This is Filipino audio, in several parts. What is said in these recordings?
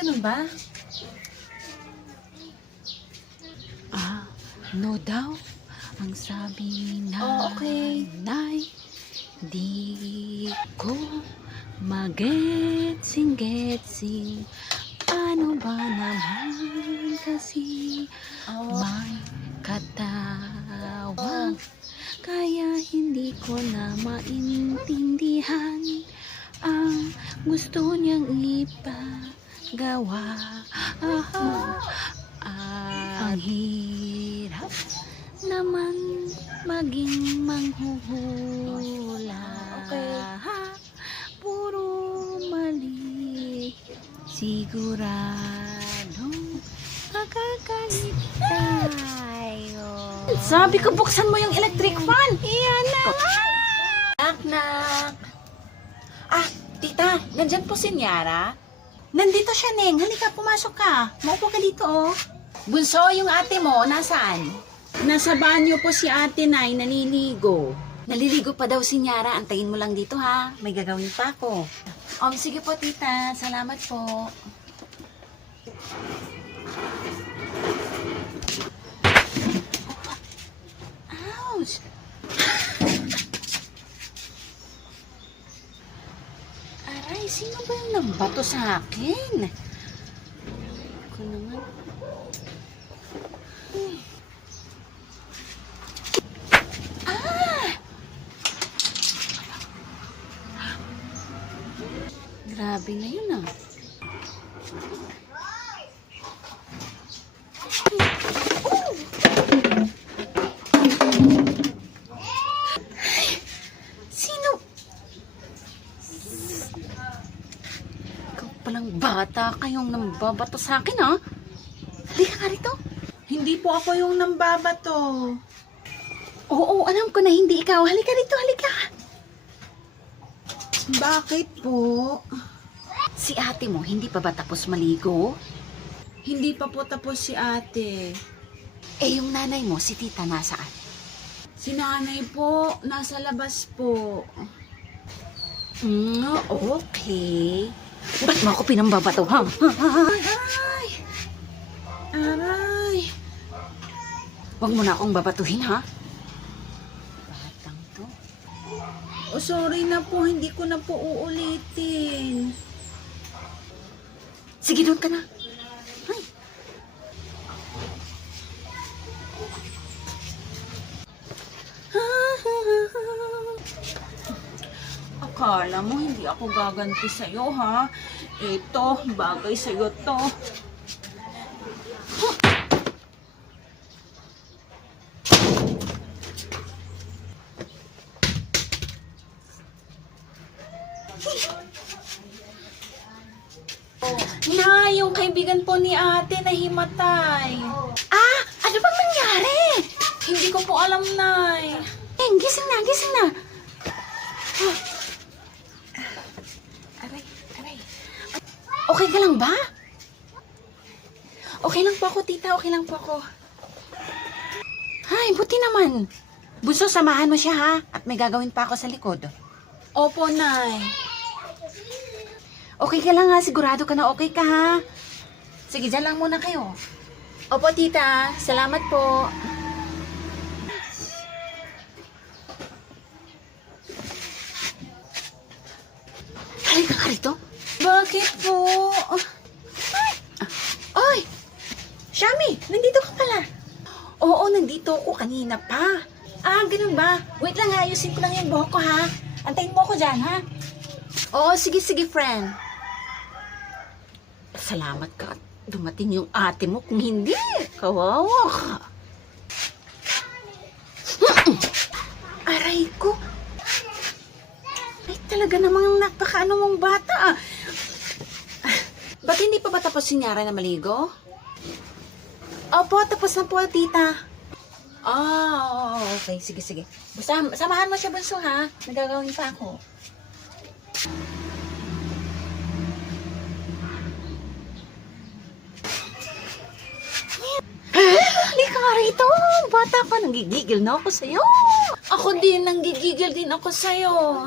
ganun ba? No daw, ang sabi na okay. Nay, di ko magetsing-getsing. Ano ba naman kasi may katawang kaya hindi ko na maintindihan ang gusto niyang ipagawa. Ang hirap naman maging manghuhula. Puro mali. Siguradong makakalit tayo. Sabi ko, buksan mo yung electric fan. Iyan na. Knock. Tita, nandyan po si Nyara? Nandito siya, Neng. Halika, pumasok ka. Maupo ka dito, oh. Bunso, yung ate mo, nasaan? Nasa banyo po si ate Nay, naliligo. Naliligo pa daw si Nyara. Antayin mo lang dito, ha? May gagawin pa ako. Sige po, tita. Salamat po. Ouch! Aray, sino ba yung nambato sa akin? Ako naman. Grabe na yun, ah. Sino? Ikaw palang bata kayong nambabato sa akin, ha? Halika ka rito. Hindi po ako yung nambabato. Oo, alam ko na hindi ikaw. Halika rito, halika. Bakit po? Si ate mo, hindi pa ba tapos maligo? Hindi pa po tapos si ate. Yung nanay mo, si tita, nasaan? Si nanay po, nasa labas po. Okay. Ba't mo ako pinambabato, ha? Aray. Huwag mo na akong babatuhin, ha? Batang to. Sorry na po, hindi ko na po uulitin. Sige, doon ka na. Ay. Akala mo hindi ako gaganti sa'yo, ha? Ito, bagay sa'yo to. Na, yung kaibigan po ni ate nahimatay. Ano bang nangyari? Hindi ko po alam, Nay. Gising na, gising na. Aray. Okay ka lang ba? Okay lang po ako, tita. Okay lang po ako. Ay, buti naman. Bunso, samahan mo siya, ha? At may gagawin pa ako sa likod. Opo, Nay. Okay ka lang, ha? Sigurado ka na okay ka, ha? Sige, dyan lang muna kayo. Opo, tita. Salamat po. Halika ka rito. Bakit po? Oy! Shami, nandito ka pala. Oo, nandito ako kanina pa. Ganun ba? Wait lang, ayusin ko lang yung buhok ko, ha? Antayin mo ako dyan, ha? Oo, sige, friend. Salamat ka at dumating yung ate mo. Kung hindi, kawawa ka. Aray ko. Ay, talaga namang napakaano mong bata, Ba't hindi pa ba tapos si Nyara na maligo? Opo, tapos na po, tita. Okay. Sige. Basta, samahan mo siya, bunso, ha? Nagagawin pa ako. Halika nga rito. Bata ka, nanggigigil na ako sa'yo. Ako din, nanggigigil din ako sa'yo.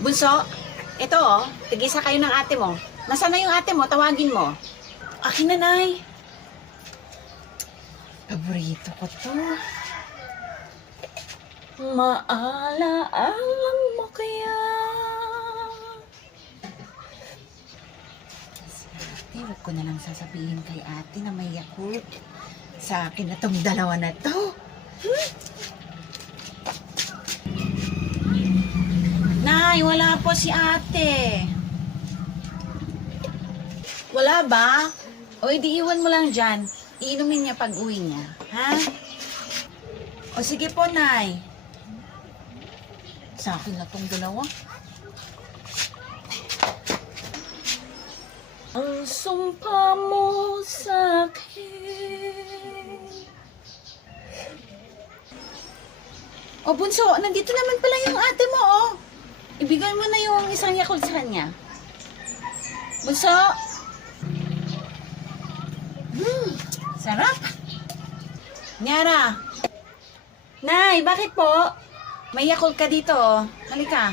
Bunso, ito oh, tigisa kayo ng ate mo. Nasaan na yung ate mo? Tawagin mo. Akin na, Nay. Paborito ko to. Maala-alam mo kaya. Ate, wag ko na lang sasabihin kay ate na may Yakult. Sa akin na tong dalawa na to. Nay, wala po si ate. Wala ba? O, edi iwan mo lang dyan. Iinumin niya pag uwi niya. Ha? O, sige po, Nay. Sa akin na tong dalawa. Ang sumpa mo sa akin. O, Bunso, nandito naman pala yung ate mo, oh. Ibigay mo na yung isang Yakult sa kanya. Bunso! Sarap! Nyara! Nay, bakit po? May Yakult ka dito, oh. Halika.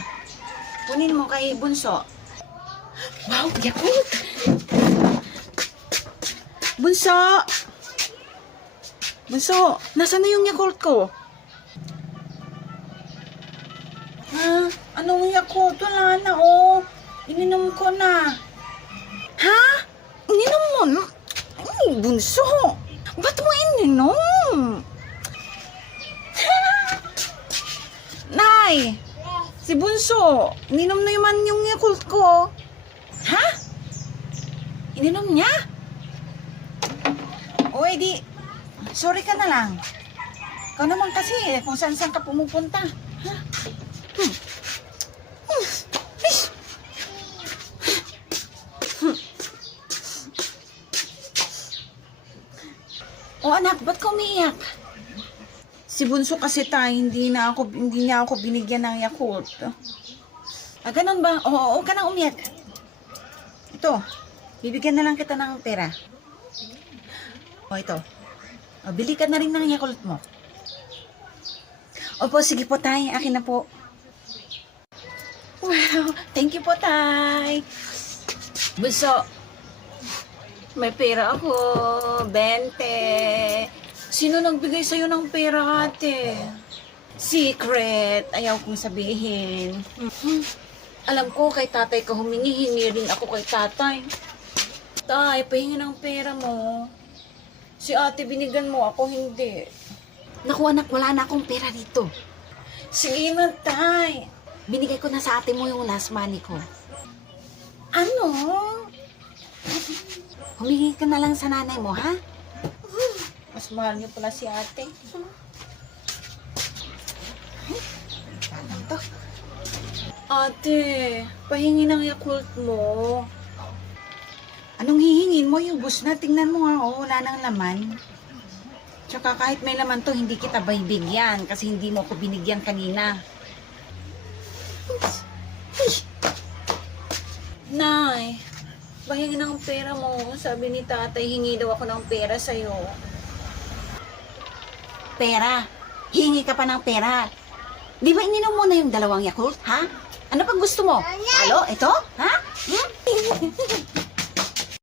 Kunin mo kay Bunso. Wow, Yakult! Bunso! Bunso, nasaan na yung Yakult ko? Ha? Anong Yakult? Wala na, oh. Ininom ko na. Ha? Ininom mo na? Ay, Bunso. Ba't mo ininom? Nay! Si Bunso, ininom na naman yung Yakult ko. Ha? Ininom niya? O, edi, sorry ka na lang. Ikaw naman kasi, kung saan-saan ka pumupunta. Ha? O anak, ba't ka umiiyak? Si Bunso kasi hindi niya ako binigyan ng Yakult. Ah, ganun ba? Oo, ka nang umiyak. Ito, bibigyan na lang kita ng pera. O, ito. O, bili ka na rin ng Yakult mo. Opo, sige po, Tay. Akin na po. Wow, thank you po, Tay. Bunso, may pera ako. 20. Sino nagbigay sa'yo ng pera, ate? Secret. Ayaw kong sabihin. Alam ko, kay tatay ka humingi. Hingi rin ako kay tatay. Tay, pahingi ng pera mo. Si ate binigyan mo, ako hindi. Naku anak, wala na akong pera dito. Sige na, Tay. Binigay ko na sa ate mo yung last money ko. Ano? Humingi ka na lang sa nanay mo, ha? Mas mahal niyo pala si ate. Ay, to. Ate, pahingi ng Yakult mo. Anong hihingin mo? Yung bus na, tingnan mo nga, oh, wala nang laman. Tsaka kahit may laman to, hindi kita bibigyan kasi hindi mo ako binigyan kanina. Nay, pahingi ng pera mo. Sabi ni tatay, hingi daw ako ng pera sa'yo. Pera? Hingi ka pa ng pera? Di ba ininom mo na yung dalawang Yakult, ha? Ano pang gusto mo? Talo? Ito? Ha?